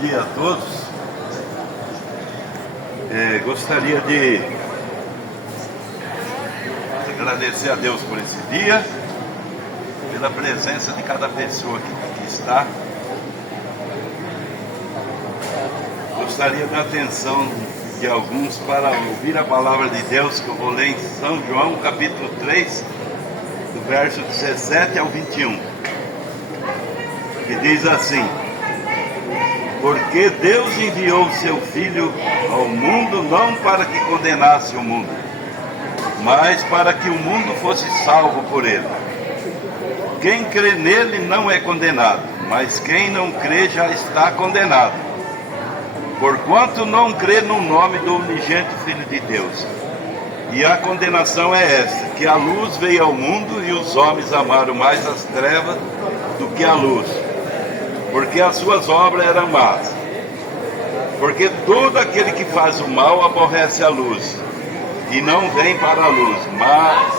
dia a todos. Gostaria de agradecer a Deus por esse dia, pela presença de cada pessoa que aqui está. Gostaria da atenção de alguns para ouvir a palavra de Deus, que eu vou ler em São João, capítulo 3, do verso 17 ao 21, que diz assim: porque Deus enviou o seu Filho ao mundo não para que condenasse o mundo, mas para que o mundo fosse salvo por ele. Quem crê nele não é condenado, mas quem não crê já está condenado, porquanto não crê no nome do unigênito Filho de Deus. E a condenação é esta, que a luz veio ao mundo e os homens amaram mais as trevas do que a luz, porque as suas obras eram más. Porque todo aquele que faz o mal aborrece a luz, e não vem para a luz, mas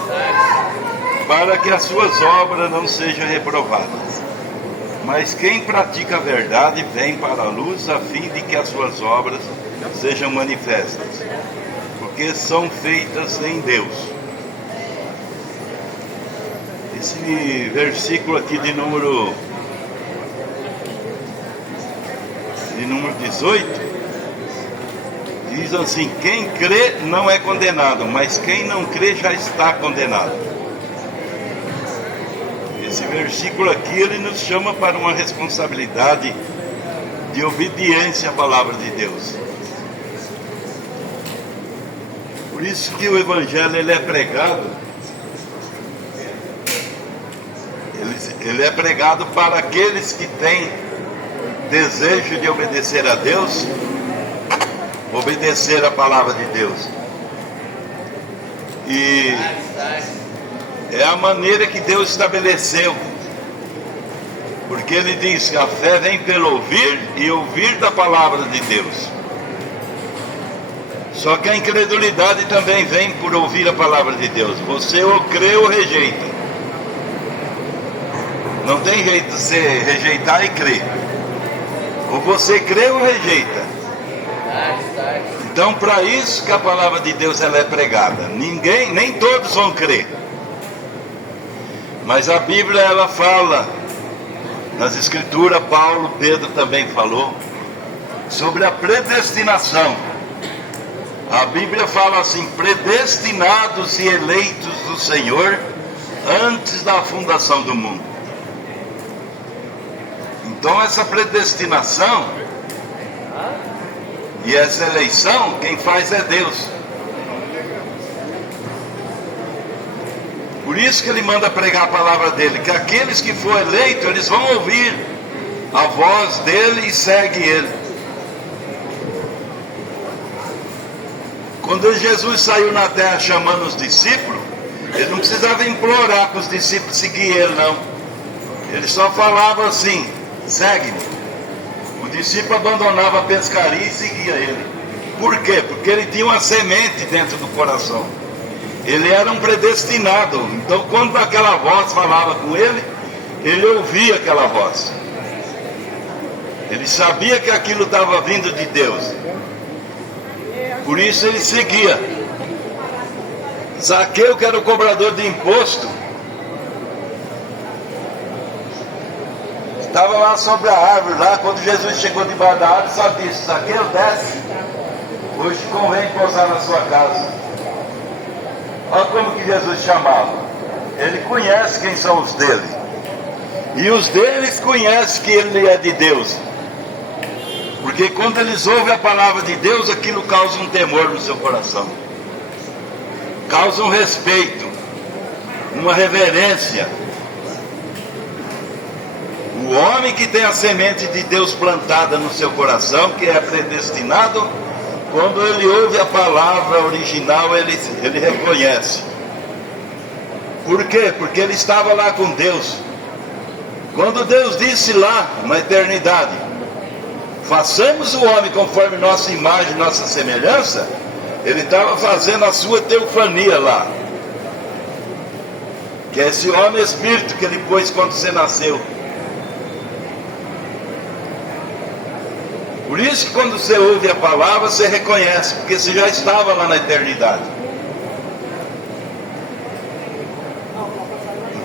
para que as suas obras não sejam reprovadas. Mas quem pratica a verdade vem para a luz, a fim de que as suas obras sejam manifestas, porque são feitas em Deus. Esse versículo aqui de número 18 diz assim: quem crê não é condenado, mas quem não crê já está condenado. Esse versículo aqui, ele nos chama para uma responsabilidade de obediência à palavra de Deus. Por isso que o Evangelho, ele é pregado, ele é pregado para aqueles que têm desejo de obedecer a Deus, obedecer a palavra de Deus. E é a maneira que Deus estabeleceu, porque Ele diz que a fé vem pelo ouvir e ouvir da palavra de Deus. Só que a incredulidade também vem por ouvir a palavra de Deus. Você ou crê ou rejeita. Não tem jeito de você rejeitar e crer. Ou você crê ou rejeita. Então, para isso que a palavra de Deus ela é pregada. Nem todos vão crer. Mas a Bíblia, ela fala, nas Escrituras, Paulo, Pedro também falou, sobre a predestinação. A Bíblia fala assim: predestinados e eleitos do Senhor antes da fundação do mundo. Então essa predestinação e essa eleição, quem faz é Deus. Por isso que ele manda pregar a palavra dele, que aqueles que for eleitos, eles vão ouvir a voz dele e seguem ele. Quando Jesus saiu na terra chamando os discípulos, ele não precisava implorar para os discípulos seguir ele, não. Ele só falava assim: segue-me. O discípulo abandonava a pescaria e seguia ele. Por quê? Porque ele tinha uma semente dentro do coração. Ele era um predestinado. Então quando aquela voz falava com ele, ele ouvia aquela voz. Ele sabia que aquilo estava vindo de Deus. Por isso ele seguia. Zaqueu, que era o cobrador de imposto, estava lá sobre a árvore, lá quando Jesus chegou debaixo da árvore, só disse: Zaqueu, desce, hoje convém pousar na sua casa. Olha como que Jesus chamava. Ele conhece quem são os dele, e os deles conhecem que ele é de Deus, porque quando eles ouvem a palavra de Deus, aquilo causa um temor no seu coração, causa um respeito, uma reverência. O homem que tem a semente de Deus plantada no seu coração, que é predestinado, quando ele ouve a palavra original, ele reconhece. Por quê? Porque ele estava lá com Deus. Quando Deus disse lá na eternidade: façamos o homem conforme nossa imagem, nossa semelhança, ele estava fazendo a sua teofania lá, que é esse homem espírito que ele pôs quando você nasceu. isso que quando você ouve a palavra, você reconhece, porque você já estava lá na eternidade.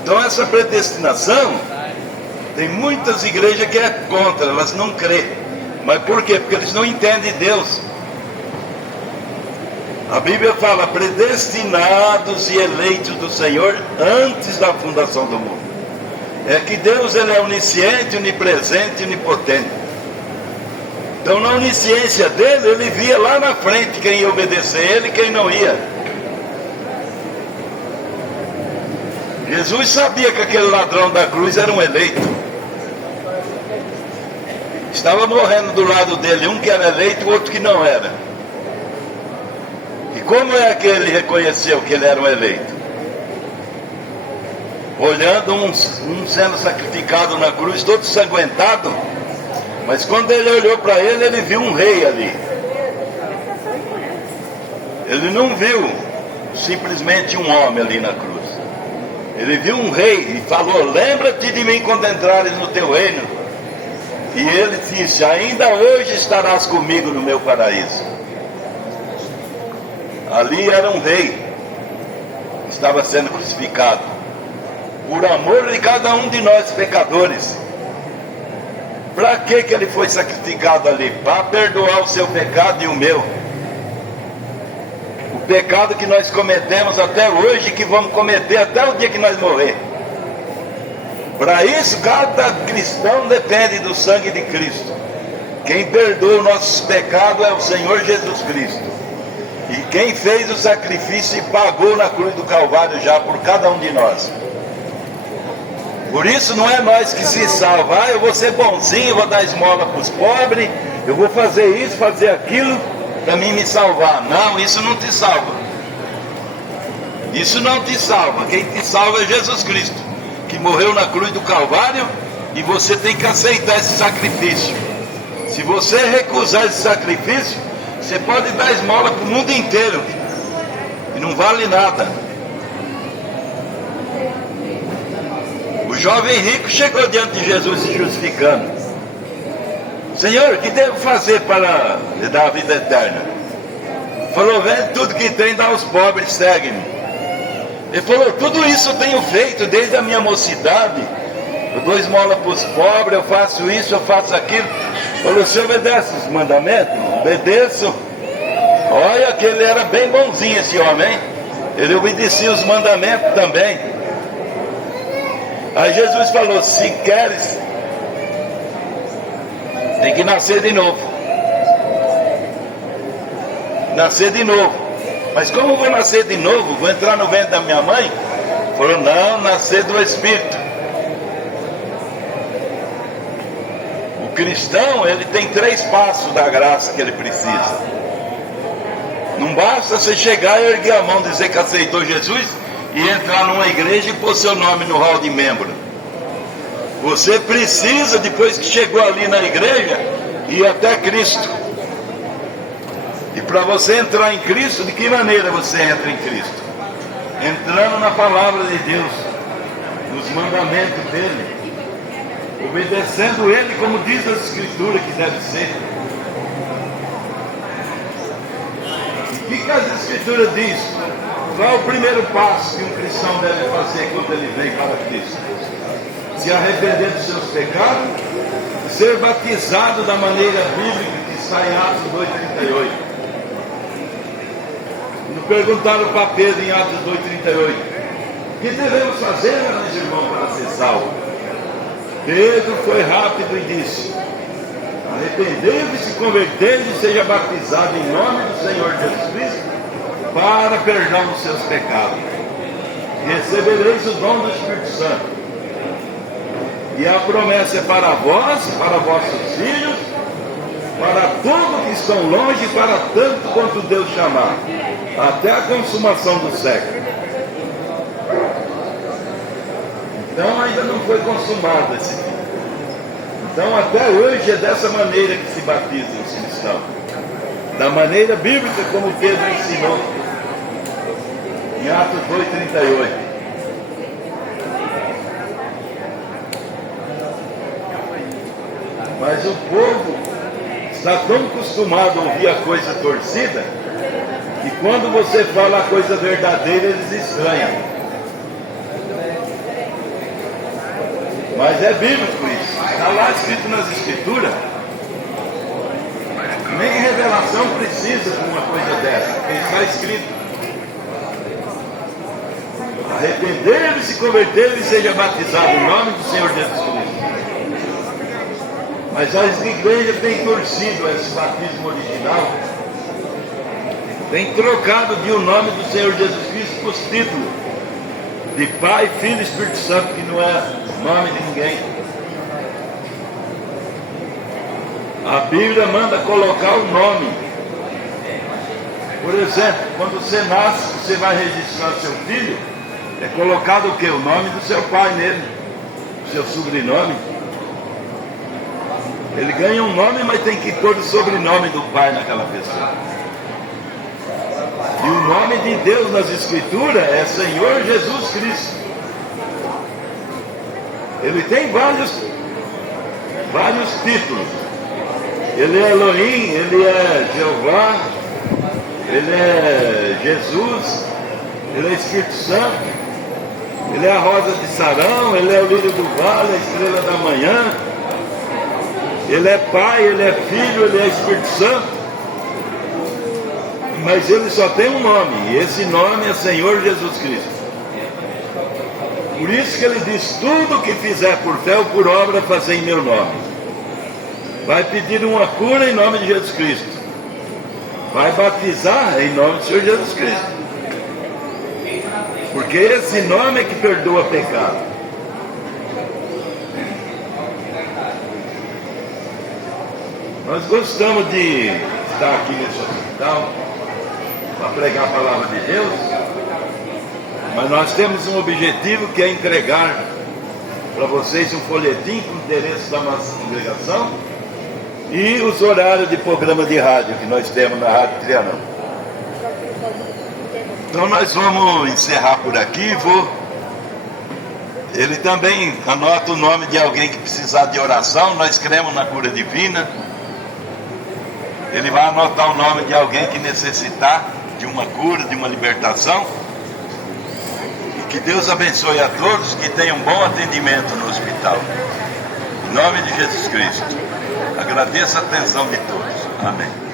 Então essa predestinação, tem muitas igrejas que é contra, elas não crêem. Mas por quê? Porque eles não entendem Deus. A Bíblia fala, predestinados e eleitos do Senhor antes da fundação do mundo. É que Deus, ele é onisciente, onipresente e onipotente. Então na onisciência dele, ele via lá na frente quem ia obedecer a ele e quem não ia. Jesus sabia que aquele ladrão da cruz era um eleito. Estava morrendo do lado dele, um que era eleito e o outro que não era. E como é que ele reconheceu que ele era um eleito? Olhando um sendo sacrificado na cruz, todo ensanguentado. Mas quando ele olhou para ele, ele viu um rei ali. Ele não viu simplesmente um homem ali na cruz. Ele viu um rei e falou, lembra-te de mim quando entrares no teu reino. E ele disse, ainda hoje estarás comigo no meu paraíso. Ali era um rei, estava sendo crucificado, por amor de cada um de nós pecadores. Para que ele foi sacrificado ali? Para perdoar o seu pecado e o meu. O pecado que nós cometemos até hoje, que vamos cometer até o dia que nós morrer. Para isso, cada cristão depende do sangue de Cristo. Quem perdoa os nossos pecados é o Senhor Jesus Cristo. E quem fez o sacrifício e pagou na cruz do Calvário já por cada um de nós. Por isso não é nós que se salva. Eu vou ser bonzinho, vou dar esmola para os pobres, eu vou fazer isso, fazer aquilo, para mim me salvar. Não, isso não te salva. Isso não te salva. Quem te salva é Jesus Cristo, que morreu na cruz do Calvário, e você tem que aceitar esse sacrifício. Se você recusar esse sacrifício, você pode dar esmola para o mundo inteiro, e não vale nada. O jovem rico chegou diante de Jesus se justificando. Senhor, o que devo fazer para lhe dar a vida eterna? Falou, vende tudo que tem, dá aos pobres, segue-me. Ele falou, tudo isso eu tenho feito desde a minha mocidade. Eu dou esmola para os pobres, eu faço isso, eu faço aquilo. Falou, você obedece os mandamentos? Obedeço. Olha que ele era bem bonzinho esse homem, hein? Ele obedecia os mandamentos também. Aí Jesus falou, se queres, tem que nascer de novo. Nascer de novo. Mas como eu vou nascer de novo? Vou entrar no ventre da minha mãe? Falou, não, nascer do Espírito. O cristão, ele tem 3 passos da graça que ele precisa. Não basta você chegar e erguer a mão, dizer que aceitou Jesus e entrar numa igreja e pôr seu nome no hall de membro. Você precisa, depois que chegou ali na igreja, ir até Cristo. E para você entrar em Cristo, de que maneira você entra em Cristo? Entrando na palavra de Deus, nos mandamentos dele, obedecendo ele como diz as Escrituras que deve ser. E o que as Escrituras diz? Qual é o primeiro passo que um cristão deve fazer quando ele vem para Cristo? Se arrepender dos seus pecados, ser batizado da maneira bíblica que está em Atos 2,38. Nos perguntaram para Pedro em Atos 2,38, o que devemos fazer, meus irmãos, para ser salvos? Pedro foi rápido e disse, arrependei-vos e convertei-vos e seja batizado em nome do Senhor Jesus Cristo para perdão dos seus pecados. E recebereis o dom do Espírito Santo. E a promessa é para vós, para vossos filhos, para todos que estão longe, para tanto quanto Deus chamar, até a consumação do século. Então ainda não foi consumado esse dia. Então até hoje é dessa maneira que se batizam os cristãos. Da maneira bíblica como Pedro ensinou. Em Atos 2,38. Mas o povo está tão acostumado a ouvir a coisa torcida, que quando você fala a coisa verdadeira, eles estranham. Mas é bíblico isso. Está lá escrito nas Escrituras. Nem revelação precisa de uma coisa dessa, porque está escrito. Arrepender-se, se converter e seja batizado em nome do Senhor Jesus Cristo. Mas as igrejas têm torcido esse batismo original, tem trocado de o nome do Senhor Jesus Cristo por título de Pai, Filho e Espírito Santo, que não é nome de ninguém. A Bíblia manda colocar o nome. Por exemplo, quando você nasce, você vai registrar seu filho, é colocado o quê? O nome do seu pai nele, o seu sobrenome. Ele ganha um nome, mas tem que pôr o sobrenome do pai naquela pessoa. E o nome de Deus nas Escrituras é Senhor Jesus Cristo. Ele tem vários títulos. Ele é Elohim, ele é Jeová, ele é Jesus, ele é Espírito Santo, ele é a rosa de Sarão, ele é o lírio do vale, a estrela da manhã, ele é Pai, ele é Filho, ele é Espírito Santo, mas ele só tem um nome, e esse nome é Senhor Jesus Cristo. Por isso que ele diz: tudo que fizer por fé ou por obra, fazer em meu nome. Vai pedir uma cura em nome de Jesus Cristo, vai batizar em nome do Senhor Jesus Cristo, porque esse nome é que perdoa pecado. Nós gostamos de estar aqui nesse hospital para pregar a palavra de Deus, mas nós temos um objetivo, que é entregar para vocês um folhetim com o endereço da nossa congregação e os horários de programa de rádio que nós temos na Rádio Trianão. Então nós vamos encerrar por aqui. Ele também anota o nome de alguém que precisar de oração. Nós cremos na cura divina. Ele vai anotar o nome de alguém que necessitar de uma cura, de uma libertação. E que Deus abençoe a todos, que tenham um bom atendimento no hospital. Em nome de Jesus Cristo. Agradeço a atenção de todos. Amém.